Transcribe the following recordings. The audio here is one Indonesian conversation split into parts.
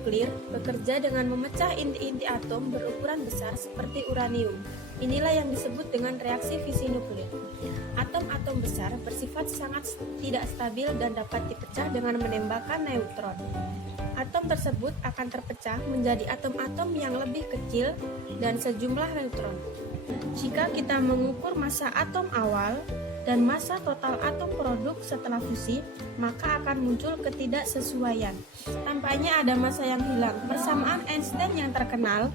nuklir bekerja dengan memecah inti-inti atom berukuran besar seperti uranium. Inilah yang disebut dengan reaksi fisi nuklir. Atom-atom besar bersifat sangat tidak stabil dan dapat dipecah dengan menembakkan neutron. Atom tersebut akan terpecah menjadi atom-atom yang lebih kecil dan sejumlah neutron. Jika kita mengukur massa atom awal dan massa total atom produk setelah fusi, maka akan muncul ketidaksesuaian. Tampaknya ada massa yang hilang. Persamaan Einstein yang terkenal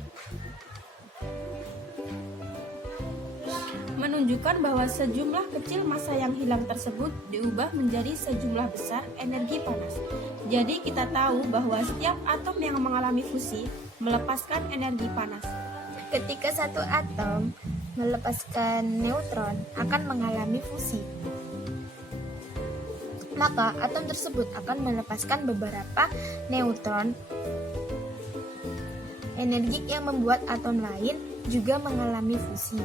menunjukkan bahwa sejumlah kecil massa yang hilang tersebut diubah menjadi sejumlah besar energi panas. Jadi kita tahu bahwa setiap atom yang mengalami fusi melepaskan energi panas. Ketika satu atom melepaskan neutron akan mengalami fusi, maka atom tersebut akan melepaskan beberapa neutron. Energi yang membuat atom lain juga mengalami fusi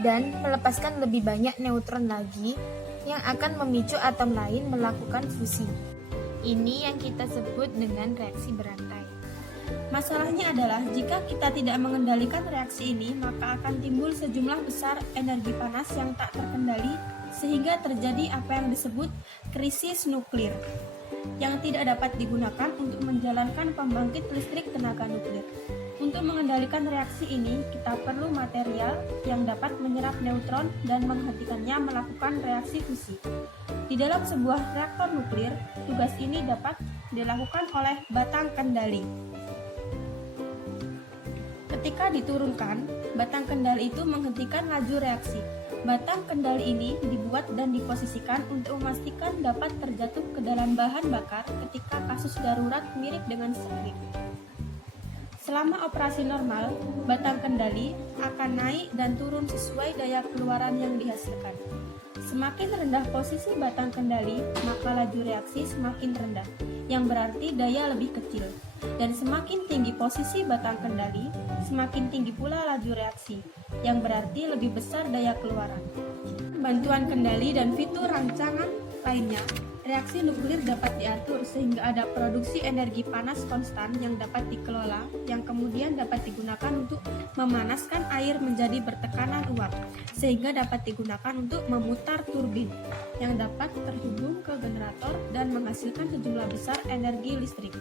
dan melepaskan lebih banyak neutron lagi yang akan memicu atom lain melakukan fusi. Ini yang kita sebut dengan reaksi berantai. Masalahnya adalah jika kita tidak mengendalikan reaksi ini, maka akan timbul sejumlah besar energi panas yang tak terkendali sehingga terjadi apa yang disebut krisis nuklir yang tidak dapat digunakan untuk menjalankan pembangkit listrik tenaga nuklir. Untuk mengendalikan reaksi ini, kita perlu material yang dapat menyerap neutron dan menghentikannya melakukan reaksi fusi. Di dalam sebuah reaktor nuklir, tugas ini dapat dilakukan oleh batang kendali. Ketika diturunkan, batang kendali itu menghentikan laju reaksi. Batang kendali ini dibuat dan diposisikan untuk memastikan dapat terjatuh ke dalam bahan bakar ketika kasus darurat mirip dengan sakit. Selama operasi normal, batang kendali akan naik dan turun sesuai daya keluaran yang dihasilkan. Semakin rendah posisi batang kendali, maka laju reaksi semakin rendah, yang berarti daya lebih kecil. Dan semakin tinggi posisi batang kendali, semakin tinggi pula laju reaksi, yang berarti lebih besar daya keluaran. Bantuan kendali dan fitur rancangan lainnya, reaksi nuklir dapat diatur sehingga ada produksi energi panas konstan yang dapat dikelola, yang kemudian dapat digunakan untuk memanaskan air menjadi bertekanan uap, sehingga dapat digunakan untuk memutar turbin, yang dapat terhubung ke generator dan menghasilkan sejumlah besar energi listrik.